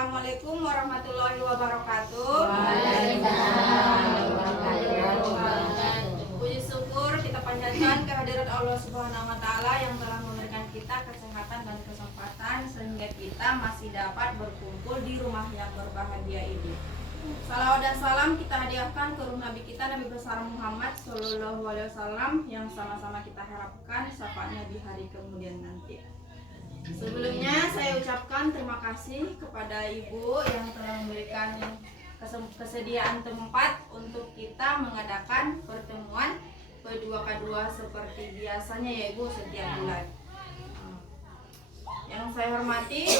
Assalamualaikum warahmatullahi wabarakatuh. Waalaikumsalam warahmatullahi wabarakatuh. Puji syukur kita panjatkan kehadirat Allah Subhanahu wa taala yang telah memberikan kita kesehatan dan kesempatan sehingga kita masih dapat berkumpul di rumah yang berbahagia ini. Salawat dan salam kita hadiahkan ke ruh Nabi kita Nabi besar Muhammad Sallallahu Alaihi Wasallam yang sama-sama kita harapkan syafaatnya di hari kemudian nanti. Sebelumnya saya ucapkan terima kasih kepada Ibu yang telah memberikan kesediaan tempat untuk kita mengadakan pertemuan P2K2 seperti biasanya ya Ibu setiap bulan. Yang saya hormati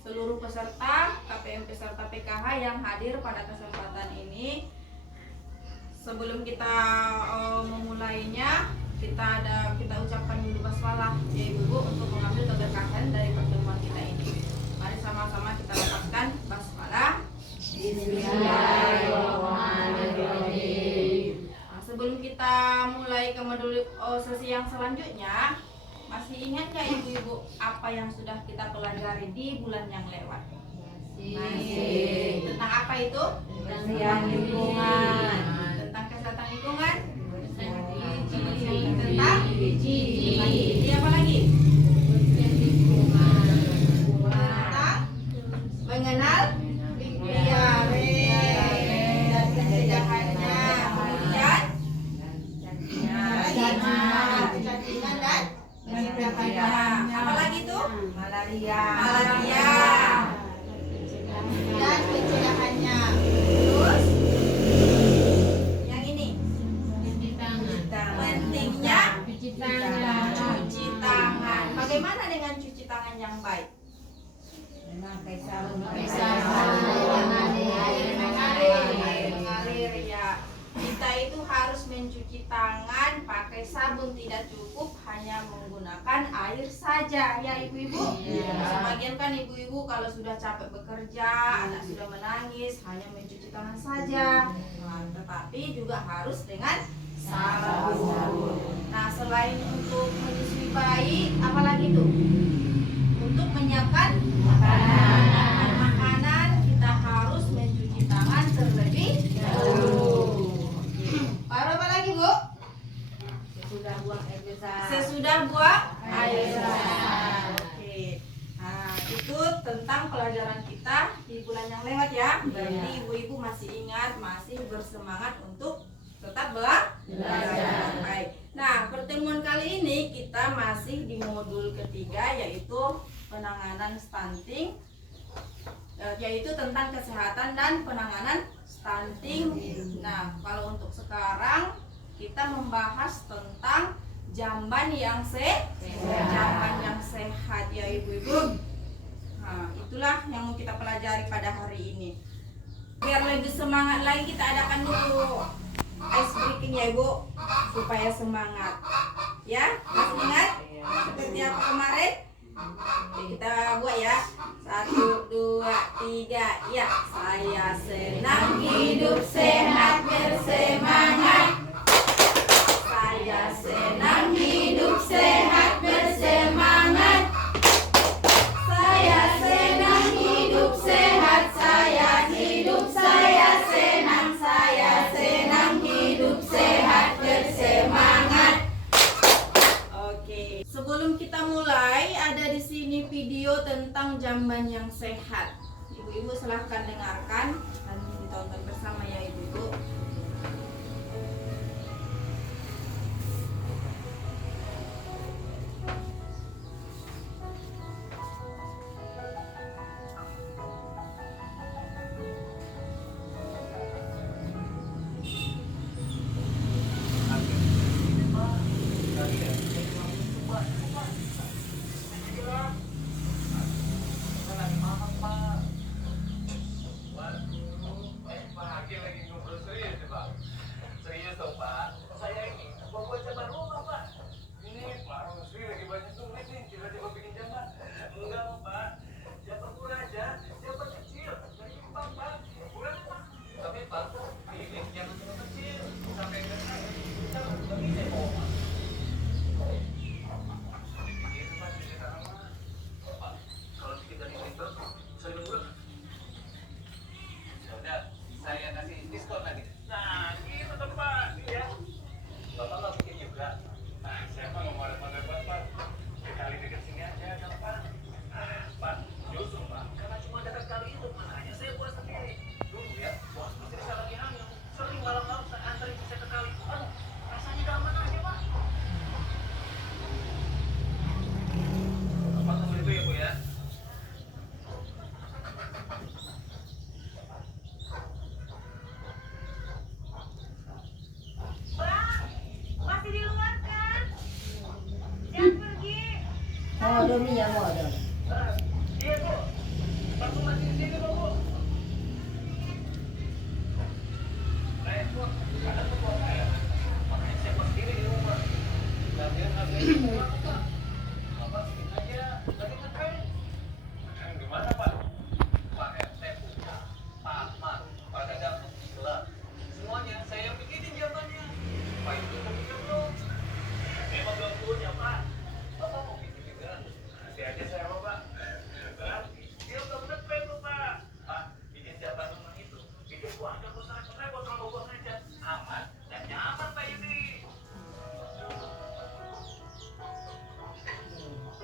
seluruh peserta KPM peserta PKH yang hadir pada kesempatan ini. Sebelum kita memulainya, kita ucapkan dulu basmalah ya Ibu untuk mengambil keberkahan dari pertemuan kita ini. Mari sama-sama kita lepaskan basmalah. Bismillahirrahmanirrahim. Nah, sebelum kita mulai ke modul sesi yang selanjutnya, masih ingat gak Ibu-Ibu apa yang sudah kita pelajari di bulan yang lewat? Masih. Tentang apa itu? Kesehatan lingkungan. Tentang kesehatan lingkungan. Tentang gizi. Apa lagi? Tentang mengenal diare dan pencegahannya. Kemudian kecantikan dan pencegahannya. Apa lagi tuh? Malaria dan pencegahannya. Terus yang ini pentingnya cuci tangan. Bagaimana dengan cuci tangan yang baik? Memakai sabun, Air mengalir ya. Kita itu harus mencuci tangan pakai sabun, tidak cukup hanya menggunakan air saja ya ibu-ibu. Sebagian kan ibu-ibu kalau sudah capek bekerja, anak sudah menangis, hanya mencuci tangan saja. Nah, tetapi juga harus dengan sabun. Nah, selain untuk menyusui bayi, apalagi tuh? Untuk menyiapkan makanan, kita harus mencuci tangan terlebih dahulu. Baru apa lagi, Bu? Sesudah buang air besar. Sesudah buang air besar. Oke. Nah, itu tentang pelajaran kita di bulan yang lewat ya. Berarti ibu-ibu masih ingat, masih bersemangat untuk tetap belajar. Baik. Nah, pertemuan kali ini kita masih di modul ketiga yaitu penanganan stunting, yaitu tentang kesehatan dan penanganan stunting. Nah, kalau untuk sekarang kita membahas tentang jamban yang sehat ya ibu-ibu. Nah, itulah yang mau kita pelajari pada hari ini. Biar lebih semangat lagi kita adakan dulu ice breaking ya ibu, supaya semangat. Ya, masih ingat seperti apa kemarin? Oke, kita buat ya. 1, 2, 3. Ya, saya senang hidup sehat bersemangat. Saya senang hidup sehat bersemangat. Saya senang hidup sehat. Saya hidup saya senang. Saya senang hidup sehat bersemangat. Oke, sebelum kita mulai ada di sini video tentang jamban yang sehat. Ibu-ibu silahkan dengarkan dan ditonton bersama ya ibu-ibu. Bahagia lagi ngobrol serius. Mau doni ya mau doni.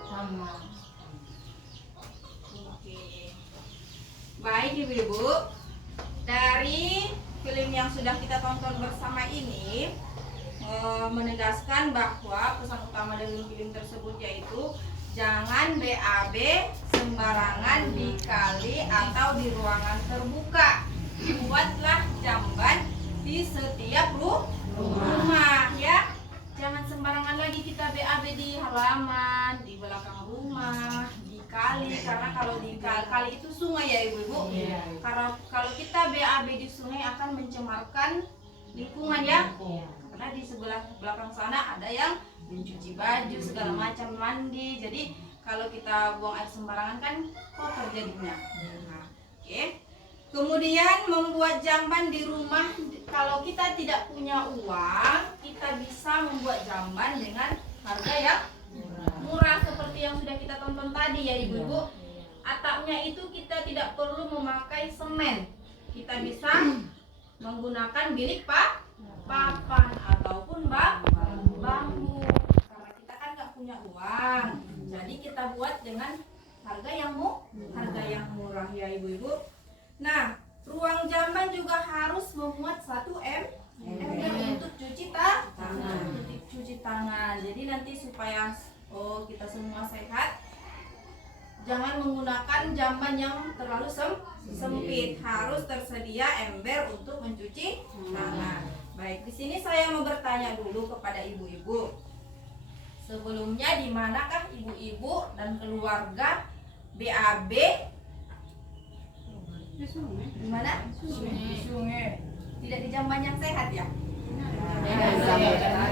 Sama. Oke. Baik ibu-ibu, dari film yang sudah kita tonton bersama ini menegaskan bahwa pesan utama dari film tersebut yaitu jangan BAB sembarangan di kali atau di ruangan terbuka. Buatlah jamban di setiap rumah ya. Jangan sembarangan lagi kita BAB di halaman, di belakang rumah, di kali. Karena kalau di kali itu sungai ya ibu-ibu. Iya. Karena kalau kita BAB di sungai akan mencemarkan lingkungan ya. Karena di sebelah belakang sana ada yang mencuci baju segala macam, mandi. Jadi kalau kita buang air sembarangan kan kotor jadinya. Nah, oke. Kemudian membuat jamban di rumah. Kalau kita tidak punya uang, kita bisa membuat jamban dengan harga yang murah seperti yang sudah kita tonton tadi ya ibu-ibu. Atapnya itu kita tidak perlu memakai semen. Kita bisa menggunakan bilik papan ataupun bambu. Karena kita kan nggak punya uang, jadi kita buat dengan harga yang murah ya ibu-ibu. Nah, ruang jamban juga harus memuat 1 ember untuk cuci tangan. Jadi nanti supaya kita semua sehat, jangan menggunakan jamban yang terlalu sempit. Harus tersedia ember untuk mencuci tangan. Baik, di sini saya mau bertanya dulu kepada ibu-ibu. Sebelumnya di manakah ibu-ibu dan keluarga BAB? Di mana? Di sungai. Tidak di jamban yang sehat ya?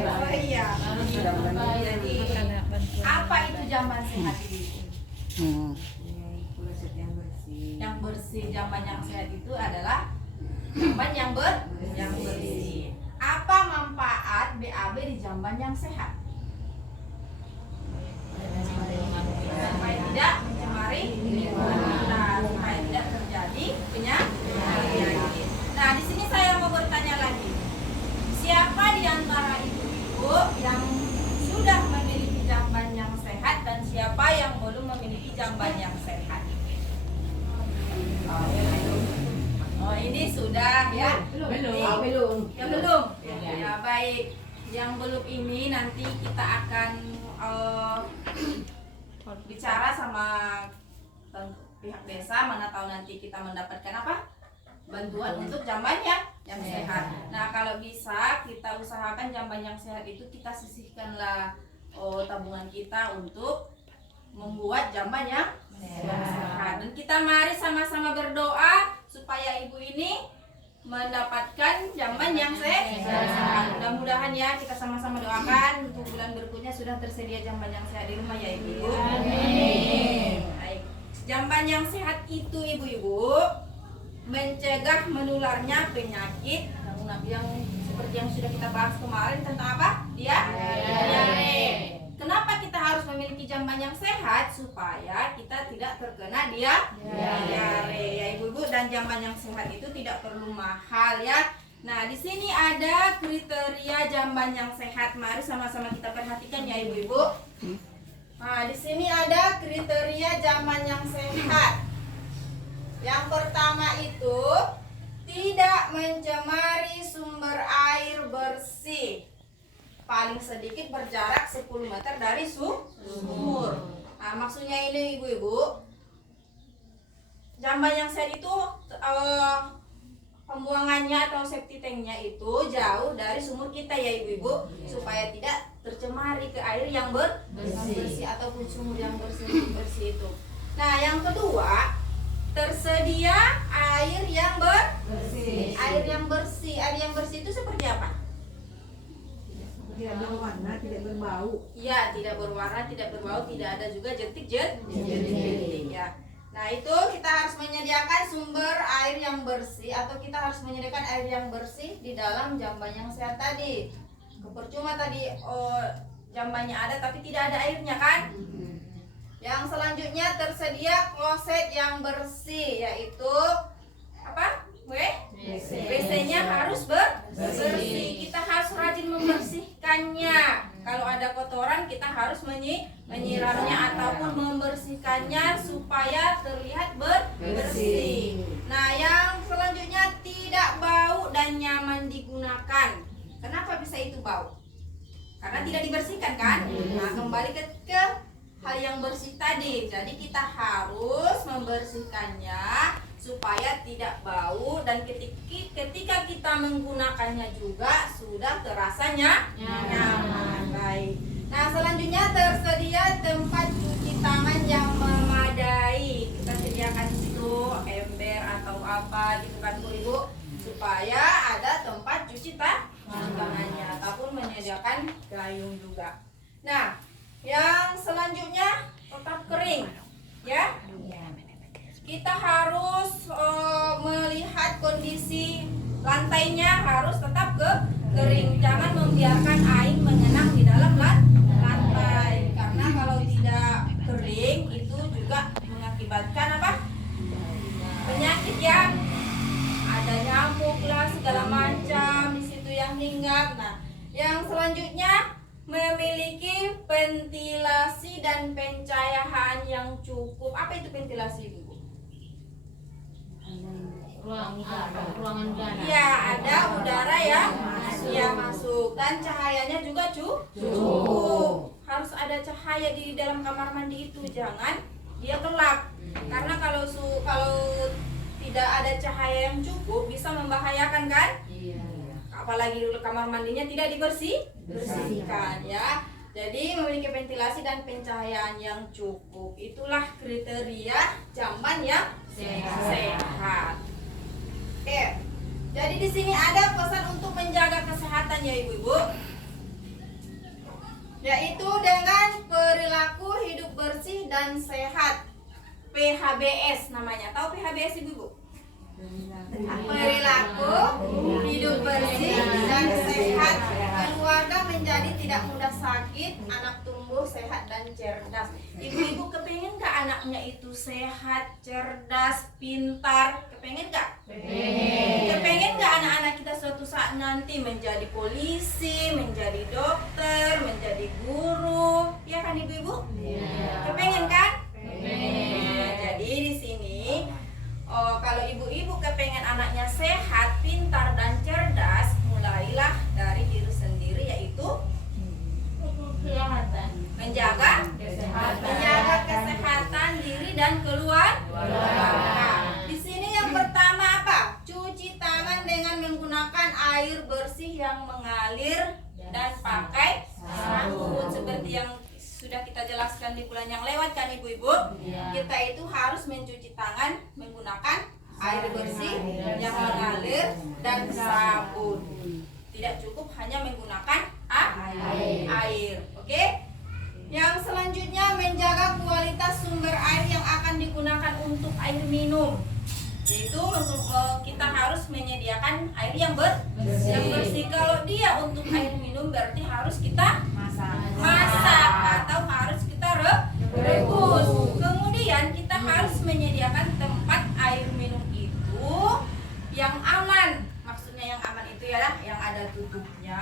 Oh iya. Jadi apa itu jamban sehat ibu? Yang bersih. Jamban yang sehat itu adalah jamban yang bersih. Apa manfaat BAB di jamban yang sehat? Supaya tidak mencemari lingkungan, supaya tidak terjadi penyakit. Nah, di sini saya mau bertanya lagi. Siapa di antara ibu-ibu yang sudah memiliki jamban yang sehat dan siapa yang belum memiliki jamban yang sehat? Oh, ini sudah ya? Belum. Ya belum. Ya baik. Yang belum ini nanti kita akan bicara sama pihak desa, mana tahu nanti kita mendapatkan apa? Bantuan untuk jamban yang sehat. Nah, kalau bisa kita usahakan jamban yang sehat itu kita sisihkanlah tabungan kita untuk membuat jamban yang sehat. Dan kita mari sama-sama berdoa supaya ibu ini mendapatkan jamban yang sehat. Mudah-mudahan ya kita sama-sama doakan untuk bulan berikutnya sudah tersedia jamban yang sehat di rumah ya ibu. Amin. Baik. Jamban yang sehat itu ibu-ibu mencegah menularnya penyakit yang seperti yang sudah kita bahas kemarin tentang apa? Diare. Kenapa kita harus memiliki jamban yang sehat? Supaya kita tidak terkena diare ya ibu-ibu. Dan jamban yang sehat itu tidak perlu mahal ya. Nah, di sini ada kriteria jamban yang sehat. Mari sama-sama kita perhatikan ya ibu-ibu. Nah, di sini ada kriteria jamban yang sehat. Yang pertama itu tidak mencemari sumber air bersih. Paling sedikit berjarak 10 meter dari sumur. Nah, maksudnya ini ibu-ibu, jamban yang sehat itu pembuangannya atau septic tanknya itu jauh dari sumur kita ya ibu-ibu, supaya tidak tercemari ke air yang bersih ataupun sumur yang bersih itu. Nah, yang kedua, tersedia air yang bersih. Air yang bersih itu seperti apa? Tidak berwarna, tidak berbau. Ya, tidak berwarna, tidak berbau, tidak ada juga jentik-jentik ya. Nah, itu kita harus menyediakan sumber air yang bersih, atau kita harus menyediakan air yang bersih di dalam jamban yang sehat tadi. Percuma tadi jambannya ada tapi tidak ada airnya kan? Yang selanjutnya tersedia kloset yang bersih, yaitu apa? WC-nya harus bersih. Kita harus rajin membersihkannya. Kalau ada kotoran kita harus menyiramnya ataupun membersihkannya supaya terlihat bersih. Nah, yang selanjutnya tidak bau dan nyaman digunakan. Kenapa bisa itu bau? Karena tidak dibersihkan kan? Nah, kembali ke hal yang bersih tadi. Jadi kita harus membersihkannya supaya tidak bau, dan ketika kita menggunakannya juga sudah terasanya nyaman. Baik. Nah, selanjutnya tersedia tempat cuci tangan yang memadai. Kita sediakan di situ ember atau apa gitu kan Bu Ibu, supaya ada tempat cuci tangannya ataupun menyediakan gayung juga. Nah, yang selanjutnya tetap kering ya. Kita harus melihat kondisi lantainya harus tetap kering. Jangan membiarkan air mengenang di dalam lantai, karena kalau tidak kering itu juga mengakibatkan apa? Penyakit ya. Ada nyamuk lah segala macam di situ yang hinggap. Nah, yang selanjutnya memiliki ventilasi dan pencahayaan yang cukup. Apa itu ventilasi, Bu? ruangan udara. Ya, ada udara yang masuk dan cahayanya juga cukup. Harus ada cahaya di dalam kamar mandi itu, jangan dia gelap. Karena kalau tidak ada cahaya yang cukup bisa membahayakan kan? Iya. Apalagi kamar mandinya tidak dibersihkan ya. Jadi memiliki ventilasi dan pencahayaan yang cukup. Itulah kriteria jamban yang sehat. Oke. Jadi di sini ada pesan untuk menjaga kesehatan ya ibu-ibu. Yaitu dengan perilaku hidup bersih dan sehat. PHBS namanya. Tahu PHBS ibu-ibu? Perilaku hidup bersih dan sehat. Keluarga menjadi tidak mudah sakit, anak tumbuh sehat dan cerdas. Ibu-ibu kepengen gak anaknya itu sehat, cerdas, pintar? Kepengen gak? Kepengen gak anak-anak kita suatu saat nanti menjadi polisi, menjadi dokter, menjadi guru? Ya kan ibu-ibu? Kepengen kan? Nah, jadi di sini kalau ibu-ibu kepengen anaknya sehat, pintar dan cerdas, mulailah dari diri sendiri, yaitu menjaga kesehatan diri dan keluarga. Di sini yang pertama apa? Cuci tangan dengan menggunakan air bersih yang mengalir dan pakai sabun seperti yang sudah kita jelaskan di bulan yang lewat kan ibu-ibu. Kita itu harus mencuci tangan menggunakan air bersih yang mengalir dan sabun. Tidak cukup hanya menggunakan air. Oke? Yang selanjutnya menjaga kualitas sumber air yang akan digunakan untuk air minum. Yaitu kita harus menyediakan air yang bersih. Kalau dia untuk air minum berarti harus kita masak atau harus kita rebus. Kemudian kita harus menyediakan tempat air minum itu yang aman. Maksudnya yang aman itu ya, yang ada tutupnya,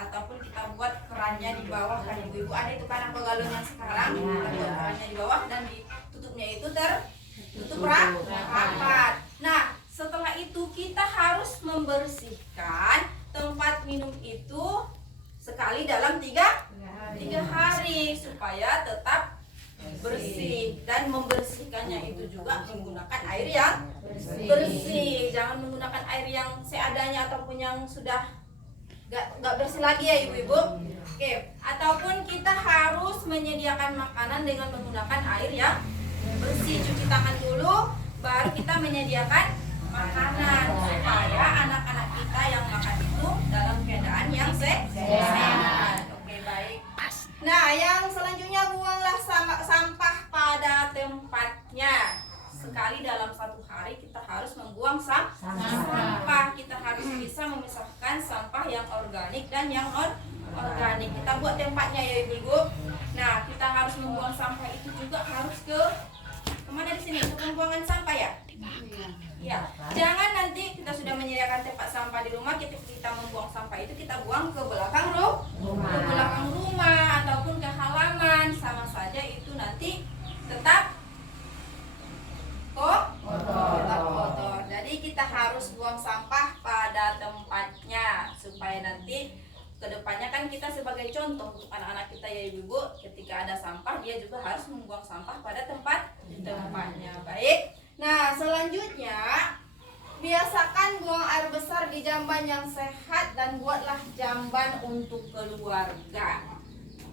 ataupun kita buat kerannya di bawah kan ibu-ibu. Ada itu kan galon yang sekarang kita buat kerannya di bawah dan ditutupnya itu tertutup rapat. Nah, setelah itu kita harus membersihkan tempat minum itu sekali dalam 3 hari supaya tetap bersih. Dan membersihkannya itu juga menggunakan air yang bersih. Jangan menggunakan air yang seadanya ataupun yang sudah gak bersih lagi ya ibu-ibu. Oke, ataupun kita harus menyediakan makanan dengan menggunakan air yang bersih. Cuci tangan dulu, baru kita menyediakan makanan supaya anak-anak kita yang makan itu dalam keadaan yang sehat. Oke, baik. Nah, yang selanjutnya buanglah sampah pada tempatnya. Sekali dalam satu hari kita harus membuang sampah. Kita harus bisa memisahkan sampah yang organik dan yang non-organik. Kita buat tempatnya ya ibu-ibu. Nah, kita harus membuang sampah itu juga harus ke kemana di sini? Ke pembuangan sampah ya? Ya. Jangan nanti kita sudah menyediakan tempat sampah di rumah, kita membuang sampah itu kita buang ke belakang rumah. Ke belakang rumah ataupun ke halaman, sama saja itu nanti tetap kotor. Jadi kita harus buang sampah pada tempatnya supaya nanti kedepannya kan kita sebagai contoh untuk anak-anak kita ya ibu, ketika ada sampah dia juga harus membuang sampah pada tempatnya. Baik. Nah, selanjutnya biasakan buang air besar di jamban yang sehat dan buatlah jamban untuk keluarga.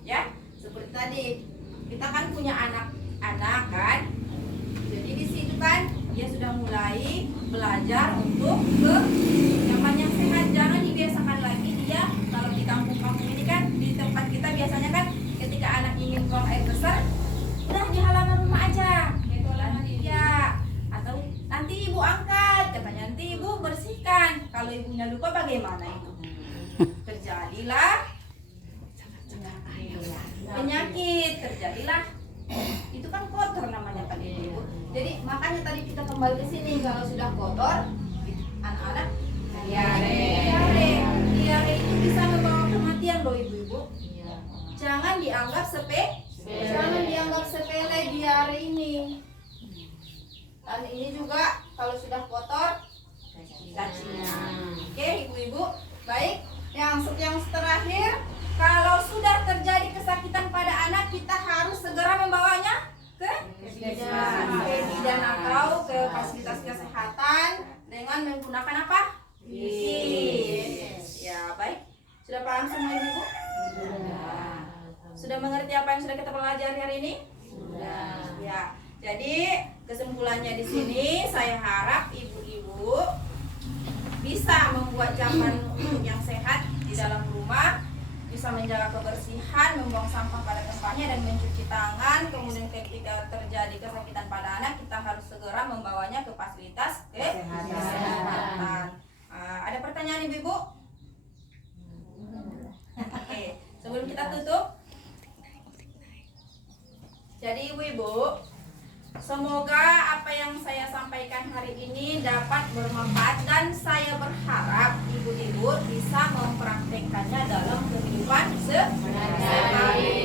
Ya, seperti tadi kita kan punya anak-anak kan. Jadi di situ kan dia sudah mulai belajar untuk ke jamban yang sehat. Jangan dibiasakan lagi dia kalau di kampung-kampung ini kan di tempat kita biasanya kan ketika anak ingin buang air besar udah di halaman rumah aja. Gitu lah dia. Atau nanti ibu angkat, katanya nanti ibu bersihkan. Kalau ibunya lupa bagaimana itu? Terjadilah penyakit, terjadilah itu kan kotor namanya kan ibu. Jadi makanya tadi kita kembali ke sini, kalau sudah kotor anak-anak diare itu bisa membawa kematian loh ibu-ibu. Jangan dianggap sepele diare ini. Dan ini juga kalau sudah kotor cacingnya. Oke ibu-ibu, baik. Yang terakhir, kalau sudah terjadi kesakitan pada anak, kita harus segera membawanya ke bidan atau ke fasilitas kesehatan dengan menggunakan apa? Bis. Ya baik. Sudah paham semua ibu? Sudah mengerti apa yang sudah kita pelajari hari ini? Sudah. Ya. Jadi kesimpulannya di sini saya harap ibu-ibu bisa membuat jamban yang sehat di dalam rumah, bisa menjaga kebersihan, membuang sampah pada tempatnya dan mencuci tangan. Kemudian ketika terjadi kesakitan pada anak, kita harus segera membawanya ke fasilitas kesehatan. Ada pertanyaan ibu-ibu? Oke, sebelum kita tutup. Jadi ibu-ibu, semoga apa yang saya sampaikan hari ini dapat bermanfaat dan saya berharap ibu-ibu bisa mempraktekkannya dalam kehidupan sehari-hari.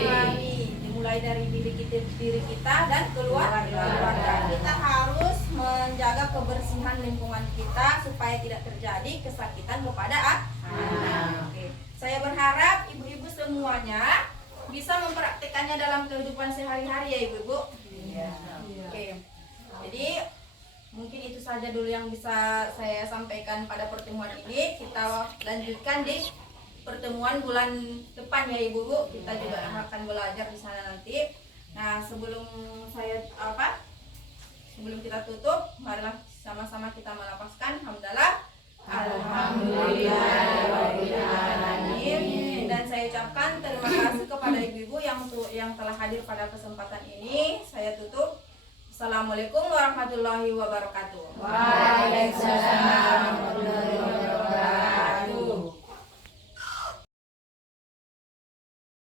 Dimulai dari diri kita dan keluarga. Kita harus menjaga kebersihan lingkungan kita supaya tidak terjadi kesakitan kepada anak. Oke. Saya berharap ibu-ibu semuanya bisa mempraktekkannya dalam kehidupan sehari-hari ya ibu-ibu. Oke, jadi mungkin itu saja dulu yang bisa saya sampaikan pada pertemuan ini. Kita lanjutkan di pertemuan bulan depan ya ibu-ibu. Kita juga akan belajar di sana nanti. Nah, sebelum kita tutup, marilah sama-sama kita melafazkan Alhamdulillahirobbilalamin. Dan saya ucapkan terima kasih kepada ibu-ibu yang telah hadir pada kesempatan ini. Saya tutup. Assalamualaikum warahmatullahi wabarakatuh. Waalaikumsalam warahmatullahi wabarakatuh.